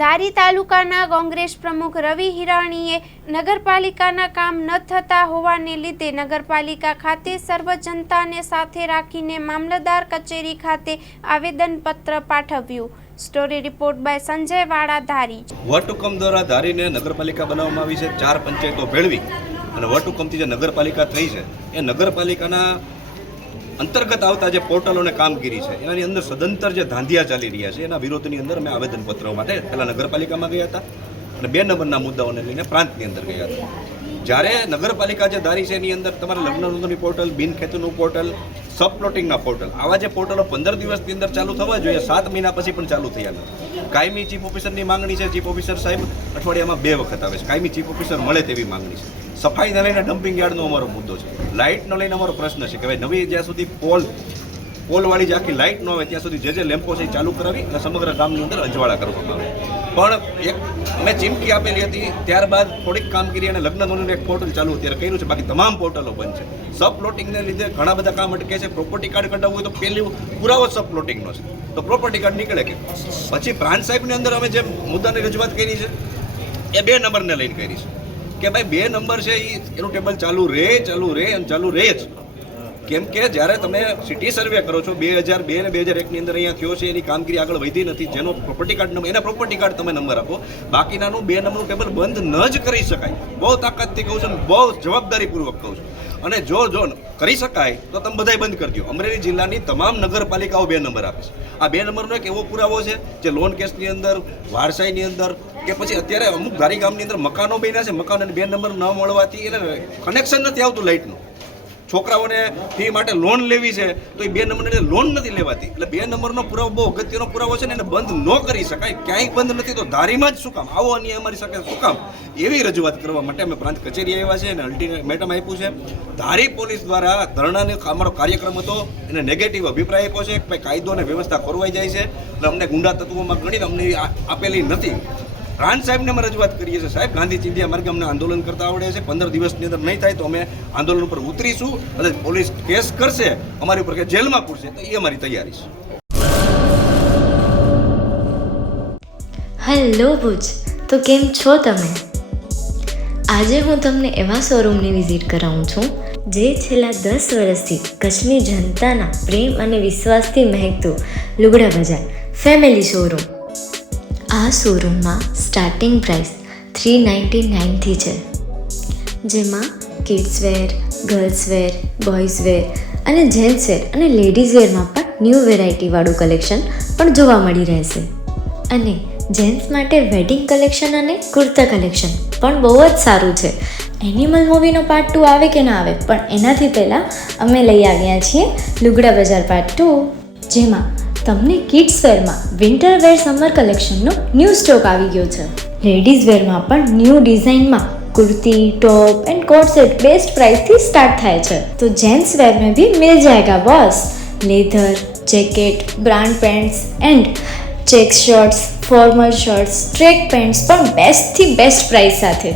ધારી તાલુકાના કોંગ્રેસ પ્રમુખ રવિ હિરાણીએ નગરપાલિકાના કામ ન થતા હોવાને લીધે નગરપાલિકા ખાતે સર્વ જનતાને સાથે રાખીને મામલતદાર કચેરી ખાતે આવેદનપત્ર પાઠવ્યું. સ્ટોરી રિપોર્ટ બાય સંજય વાડા, ધારી. વટહુકમ દ્વારા ધારીને નગરપાલિકા બનાવવામાં આવી છે. 4 પંચાયતો ભેળવી અને વટહુકમથી જે નગરપાલિકા થઈ છે એ નગરપાલિકાના અંતર્ગત આવતા જે પોર્ટલોને કામગીરી છે એની અંદર સદંતર જે ધાંધિયા ચાલી રહ્યા છે એના વિરોધની અંદર અમે આવેદનપત્રો માટે પહેલાં નગરપાલિકામાં ગયા હતા અને 2 નંબરના મુદ્દાઓને લઈને પ્રાંતની અંદર ગયા હતા. જ્યારે નગરપાલિકા જે ધારી છે એની અંદર તમારે લગ્ન નોંધણી પોર્ટલ, બિનખેતીનું પોર્ટલ, સબ પ્લોટિંગના પોર્ટલ, આવા જે પોર્ટલો 15 દિવસની અંદર ચાલુ થવા જોઈએ, 7 મહિના પછી પણ ચાલુ થયા નથી. કાયમી ચીફ ઓફિસરની માંગણી છે. ચીફ ઓફિસર સાહેબ અઠવાડિયામાં 2 વખત આવે છે. કાયમી ચીફ ઓફિસર મળે તેવી માંગણી છે. સફાઈને લઈને ડમ્પિંગ યાર્ડનો અમારો મુદ્દો છે. લાઇટનો લઈને અમારો પ્રશ્ન છે કે ભાઈ નવી જ્યાં સુધી પોલવાળી જે આખી લાઇટ ન આવે ત્યાં સુધી જે લેમ્પો છે એ ચાલુ કરાવી અને સમગ્ર ગામની અંદર અજવાળા કરવામાં આવે. પણ એક અમે ચીમકી આપેલી હતી, ત્યારબાદ થોડીક કામગીરી અને લગ્ન નોંધણીનું એક પોર્ટલ ચાલુ અત્યારે કર્યું છે, બાકી તમામ પોર્ટલો બંધ છે. સબ પ્લોટિંગને લીધે ઘણા બધા કામ અટકે છે. પ્રોપર્ટી કાર્ડ કઢાવવું હોય તો પહેલી પુરાવો સબ પ્લોટિંગનો છે તો પ્રોપર્ટી કાર્ડ નીકળે કે પછી પ્રાંત સાહેબની અંદર અમે જે મુદ્દાની રજૂઆત કરી છે એ 2 નંબરને લઈને કરી છે કે ભાઈ 2 નંબર છે એનું ટેબલ ચાલુ રહે અને ચાલુ રહે જ. કેમ કે જ્યારે તમે સિટી સર્વે કરો છો 2002 અને 2001ની અંદર અહીંયા થયો છે, એની કામગીરી આગળ વધી નથી. જેનો પ્રોપર્ટી કાર્ડ નંબર, એના પ્રોપર્ટી કાર્ડ તમે નંબર આપો, બાકીનાનું 2 નંબરનું ટેબલ બંધ ન જ કરી શકાય. બહુ તાકાતથી કહું છું, બહુ જવાબદારીપૂર્વક કહું છું. અને જો કરી શકાય તો તમે બધાય બંધ કરી દો. અમરેલી જિલ્લાની તમામ નગરપાલિકાઓ 2 નંબર આપે છે. આ 2 નંબરનો એક એવો પુરાવો છે જે લોન કેસની અંદર, વારસાઈની અંદર કે પછી અત્યારે અમુક ધારી ગામની અંદર મકાનો બન્યા છે, મકાનોને 2 નંબર ન મળવાથી એને કનેક્શન નથી આવતું લાઇટનું. છોકરાઓને ફી માટે લોન લેવી છે તો એ 2 નંબરની લોન નથી લેવાતી. એટલે 2 નંબરનો પુરાવો બહુ અગત્યનો પુરાવો છે ને, એને બંધ ન કરી શકાય. ક્યાંય બંધ નથી તો ધારીમાં જ શું કામ આવો અન્યાય અમારી સાથે શું કામ, એવી રજૂઆત કરવા માટે અમે પ્રાંત કચેરી આવ્યા છે અને અલ્ટિમેટમ આપ્યું છે. ધારી પોલીસ દ્વારા ધરણાનો અમારો કાર્યક્રમ હતો, એને નેગેટિવ અભિપ્રાય આપ્યો છે કે ભાઈ કાયદો અને વ્યવસ્થા ખોરવાઈ જાય છે અને અમને ગુંડા તત્વોમાં ગણીને અમને આપેલી નથી. પ્રાંત સાહેબને અમે રજૂઆત કરીએ છીએ, સાહેબ ગાંધી ચિંધ્યા માર્ગે અમને આંદોલન કરતા આવડે છે. 15 દિવસની અંદર નહીં થાય તો અમે આંદોલન ઉપર ઉતરીશું અને પોલીસ કેસ કરશે અમારી ઉપર કે જેલમાં પૂરશે તો એ અમારી તૈયારી છે. હેલો ભુજ, તો કેમ છો તમે? આજે હું તમને એવા શોરૂમની વિઝિટ કરાવું છું જે છેલ્લા 10 વર્ષથી કચ્છની જનતાના પ્રેમ અને વિશ્વાસથી મહેકતું લુગડા બજાર ફેમિલી શોરૂમ. આ શોરૂમમાં સ્ટાર્ટિંગ પ્રાઇસ 399થી છે, જેમાં kids wear, girls wear, boys wear અને જેન્ટ્સ વેર અને લેડીઝ વેરમાં પણ ન્યૂ વેરાયટીવાળું કલેક્શન પણ જોવા મળી રહેશે. અને જેન્ટ્સ માટે વેડિંગ કલેક્શન અને કુર્તા કલેક્શન પણ બહુ જ સારું છે. એનિમલ મૂવીનો પાર્ટ 2 આવે કે ના આવે, પણ એનાથી પહેલાં અમે લઈ આવ્યા છીએ લુગડા બજાર પાર્ટ 2, જેમાં તમને કિડ્સ વેરમાં વિન્ટર વેર સમર કલેક્શનનો ન્યૂ સ્ટોક આવી ગયો છે. લેડીઝ વેરમાં પણ ન્યૂ ડિઝાઇનમાં kurti, top and coat set best price थी स्टार्ट थाय छे. तो जेंट्स वेर में भी मिल जाएगा boss. Leather, jacket, brand pants and check shirts, formal shirts, track pants पर बेस्ट थी बेस्ट प्राइस साथे.